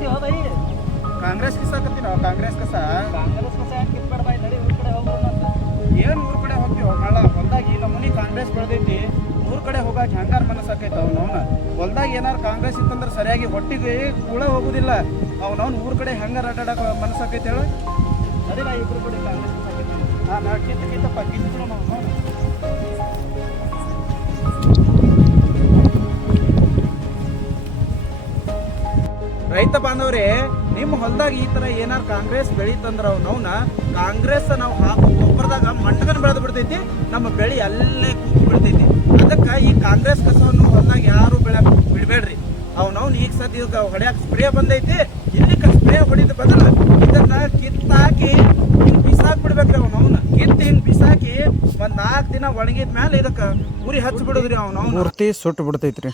ಕಿತ್ತಾಕತ್ತೀವ by Congress ಕಿಸಾಕತ್ತಿ ನಾವು ಕಾಂಗ್ರೆಸ್ ಕಸ ಕಾಂಗ್ರೆಸ್ ಕಸ ಯಾಕೆ ಕಿತ್ಬೇಡ ಬೈ ನಡಿ ಊರ್ ಕಡೆ ಹೋಗೋಣ ಅಂತ ಏನು ಊರ್ ಕಡೆ ಹೋಗ್ತೀವಿ ಮಳ ಹೊಲ್ದಾಗಿ ನಮ್ಮ ಮನೆ ಕಾಂಗ್ರೆಸ್ ಬೆಳೆದೈತಿ ಊರ್ ಕಡೆ ಹೋಗಕ್ಕೆ ಹೆಂಗಾರ ಮನಸ್ಸಾಕೈತೆ ಅವ್ನವ್ನ ಹೊಲ್ದಾಗ ಏನಾರು ಕಾಂಗ್ರೆಸ್ ಇತ್ತಂದ್ರೆ ಸರಿಯಾಗಿ ಹೊಟ್ಟಿಗೆ ಕೂಡ ಹೋಗುದಿಲ್ಲ ಅವ್ನವ್ನ ಊರ್ ಕಡೆ ಹೆಂಗಾರ ಅಡ್ಡಾಡಕ್ಕೆ ಮನಸ್ಸಾಕೈತೆ ಹೇಳು ನಡಿ ಬೈ ಇಬ್ರು ಕೂಡ ಕಾಂಗ್ರೆಸ್ ಕಿತ್ತಾಕತ್ತೀವಿ ಹಾಂ ನಾ ಕಿತ್ತಪ್ಪ ಕಿತ್ತು ನಾವು ರೈತ ಬಾಂಧವ್ರೆ ನಿಮ್ಮ ಹೊಲದಾಗ ಈ ತರ ಏನಾರು ಕಾಂಗ್ರೆಸ್ ಬೆಳೀತಂದ್ರ ಅವ್ನವ್ನ ಕಾಂಗ್ರೆಸ್ ನಾವು ಹಾಕೋ ಗೊಬ್ಬರದಾಗ ಮಂಟಕನ ಬೆಳೆದು ಬಿಡ್ತೈತಿ ನಮ್ಮ ಬೆಳೆ ಅಲ್ಲೇ ಕೂತು ಬಿಡ್ತೈತಿ ಅದಕ್ಕೆ ಈ ಕಾಂಗ್ರೆಸ್ ಕಸವನ್ನು ಹೊಲದಾಗ ಯಾರು ಬೆಳೆಯಕ್ ಬಿಡ್ಬೇಡ್ರಿ ಅವ್ನವ್ನ ಈಗ ಸದ್ಯ ಹೊಡ್ಯಾಕ ಸ್ಪ್ರೇ ಬಂದೈತಿ ಇಲ್ಲಿ ಸ್ಪ್ರೇ ಹೊಡಿದ ಬದಲು ಇದನ್ನ ಕಿತ್ತಾಕಿ ಹಿಂಗ್ ಬಿಸಾಕ್ ಬಿಡ್ಬೇಕ್ರಿ ಅವ್ನವ್ನ ಕಿತ್ತು ಹಿಂಗ್ ಬಿಸಾಕಿ ಒಂದ್ 4 ದಿನ ಒಣಗಿದ ಮೇಲೆ ಇದಕ್ಕೆ ಉರಿ ಹಚ್ಚಿ ಬಿಡುದ್ರಿ ಅವ್ನವ್ನ ಪೂರ್ತಿ ಸುಟ್ಟು ಬಿಡ್ತೈತ್ರಿ